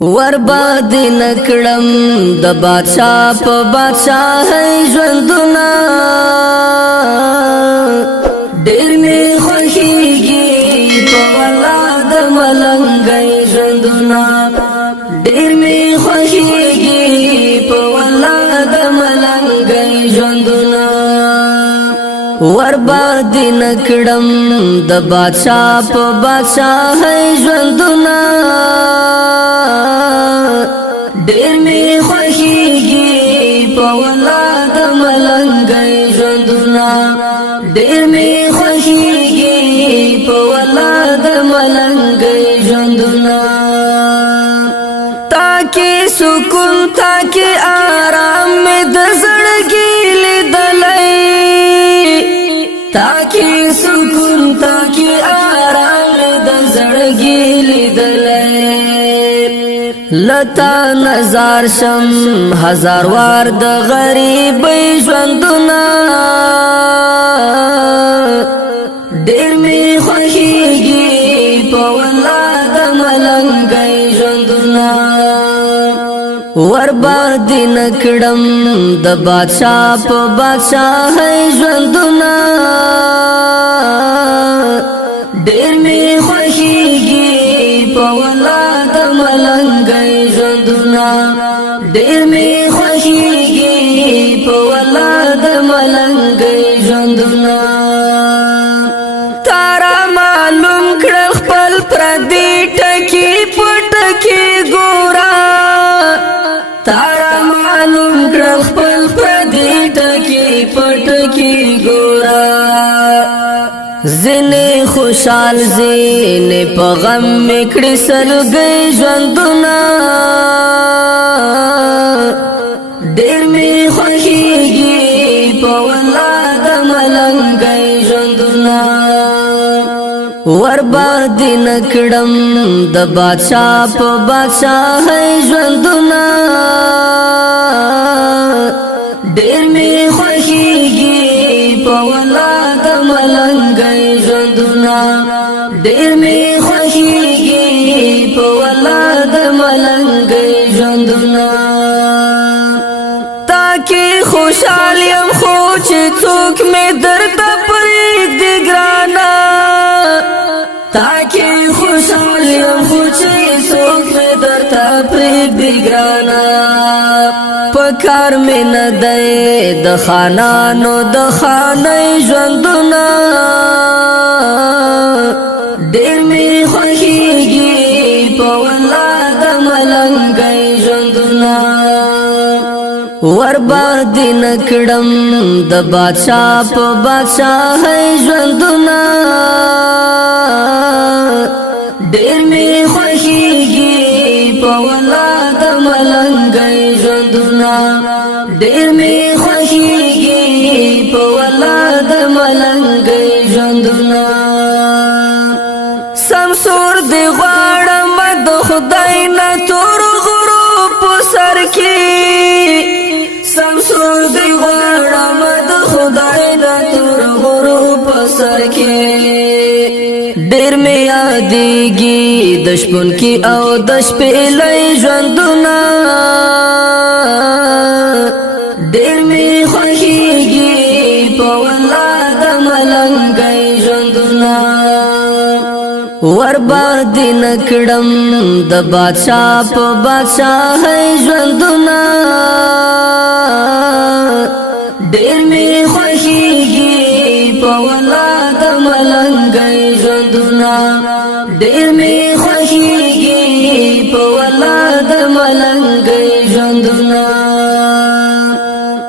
ورباد نکړم د بادشاہ په بادشاہي ژوندونه ډېر می خوښيږي په ولاد ملنګي ژوندونه ډېر می خوښيږي په ولاد ملنګي ژوندونه ورباد نکړم د بادشاہ په بادشاہي ژوندونه ډېر می خوښيږي په ولاد ملنګي ژوندونه ډېر می خوښيږي په ولاد ملنګي ژوندونه تاکي سکون تاکي آرام می د زړګي لیدلای تاکي سکون تاکي آرام می د زړګي لیدلای لتا نظر شم هزار وار د غریب ژوندونه ډېر می خوښيږي په ولاد ملنګي ژوندونه ورباد نکړم د بادشاہ په بادشاہي ژوندونه ډېر می خوښيږي په ولاد ملنګي ژوندونه ډېر می خوښيږي په ولاد ملنګي ژوندونه تارا معلوم کړل خپل پردي ټکی پټکی ګورا تارا معلوم کړل خپل پردي ټکی پټکی ګورا زنه خوشحال زنه په غم میکړي سلګي ژوندونه ډېر می خوښيږي په ولاد ملنګي ژوندونه ورباد نکړم د بادشاہ په بادشاہي ژوندونه ډېر می خوښيږي په ولاد ملنګي ژوندونه ډېر می خوښيږي په ولاد ملنګي ژوندونه تاکي خوشحال يم خو چې څوک مې درته پرېږدي ګرانه تاکي خوشحال يم خو چې څوک مې درته پرېږدي ګرانه پکار مې نه دی د خانانو د خانۍ ژوندونه ډېر می خوښيږي په ولاد ملنګي ژوندونه ورباد نکړم د بادشاہ په بادشاہي ژوندونه ډېر می خوښيږي په ولاد ملنګي ژوندونه ډېر می خوښيږي په ولاد ملنګي ژوندونه سمسور دی غواړم د خدای نه تور غروب سر کې سمسور دی غواړم د خدای نه تور غروب سر کې ډېر می یادېږي د شپون کې او د شپې لۍ ژوندونه ډېر می خوښيږي په ولاد ملنګي ژوندونه ورباد نکړم د بادشاہ په بادشاہي ژوندونه ډېر می خوښيږي په ولاد ملنګي ژوندونه ډېر می خوښيږي په ولاد